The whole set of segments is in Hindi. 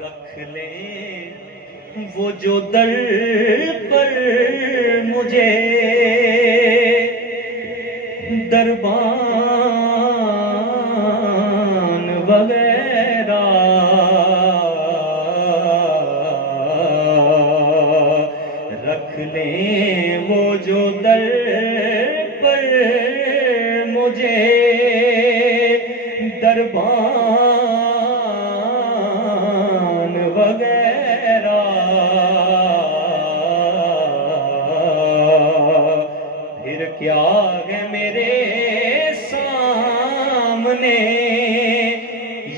रख ले वो जो दर पर मुझे दरबान वगैरह रख ले वो जो दर पर मुझे दरबान वगैरह फिर क्या है मेरे सामने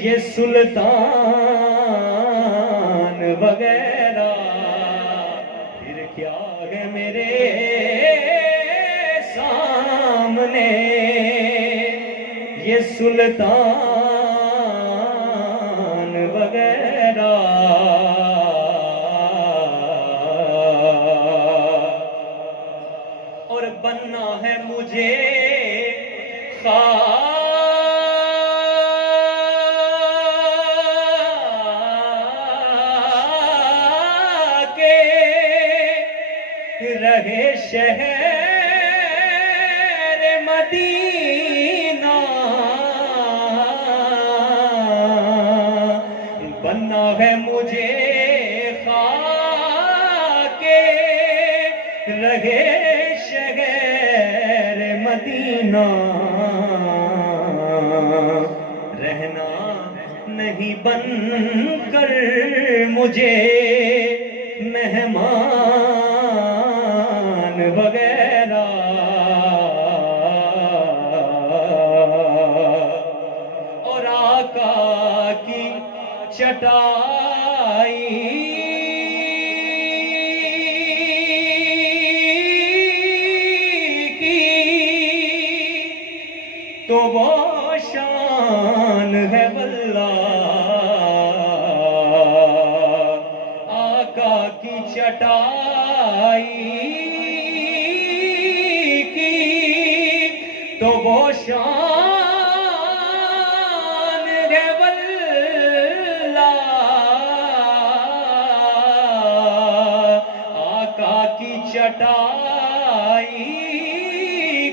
ये सुल्तान वगैरह फिर क्या है मेरे सामने ये सुल्तान वगैरह और बनना है मुझे खाके रहे शहर मदीना बनना है मुझे खाके रहे शहर मदीना रहना नहीं बनकर मुझे मेहमान वगैरह और आका की चटाई तो वो शान है वल्लाह आका की चटाई की तो वो शान है वल्लाह आका की चटाई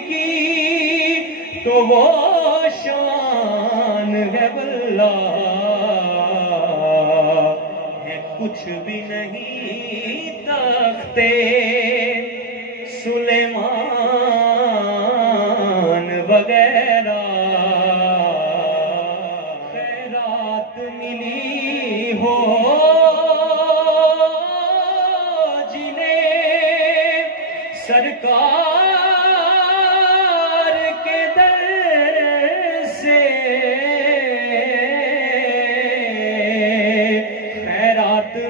की तो वो शान है वल्लाह है कुछ भी नहीं तख्ते सुलेमान वगैरह खैरात मिली हो जिन्हें सरकार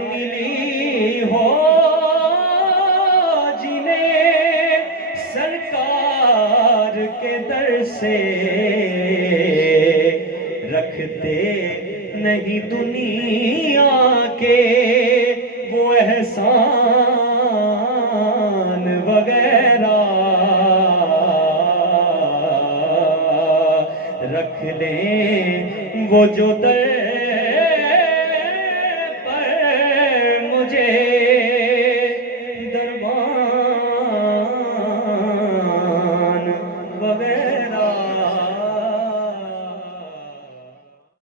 मिली हो जिन्हें सरकार के दर से रखते नहीं दुनिया के वो एहसान वगैरह रख ले वो जो दर